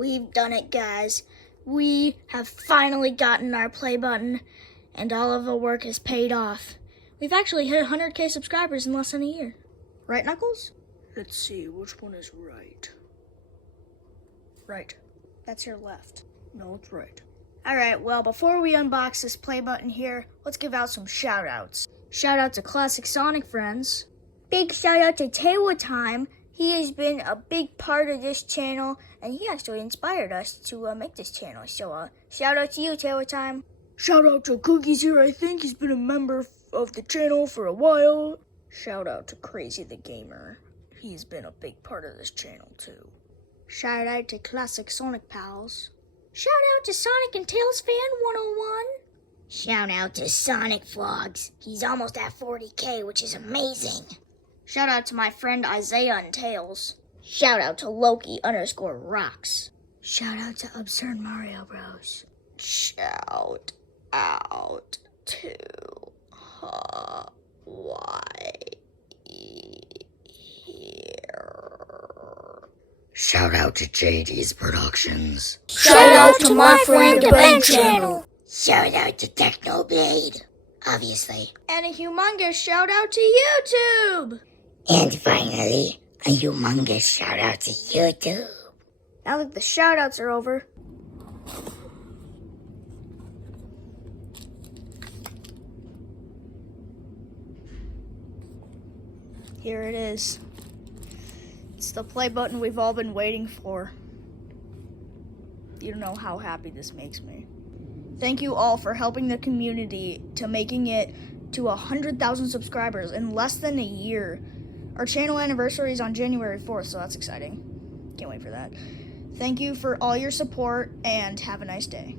We've done it, guys. We have finally gotten our play button, and all of the work has paid off. We've actually hit 100K subscribers in less than a year. Right, Knuckles? Let's see, which one is right? Right. That's your left. No, it's right. Alright, well, before we unbox this play button here, let's give out some shout-outs. Shout out to Classic Sonic Friends. Big shout out to Taylor Time. He has been a big part of this channel, and he actually inspired us to make this channel. So, shout out to you, Taylor Time. Shout out to Cookies here, I think he's been a member of the channel for a while. Shout out to Crazy the Gamer. He's been a big part of this channel too. Shout out to Classic Sonic Pals. Shout out to Sonic and Tails Fan 101. Shout out to Sonic Vlogs. He's almost at 40K, which is amazing. Shout out to my friend Isaiah and Tails. Shout out to Loki_rocks. Shout out to Absurd Mario Bros. Shout out to Hawaii here. Shout out to JD's Productions. Shout out to my friend the Ben Channel. Shout out to Technoblade, obviously. And a humongous shout out to YouTube. And finally, a humongous shout out to YouTube. Now that the shout outs are over, here it is. It's the play button we've all been waiting for. You don't know how happy this makes me. Thank you all for helping the community to making it to 100,000 subscribers in less than a year. Our channel anniversary is on January 4th, so that's exciting. Can't wait for that. Thank you for all your support, and have a nice day.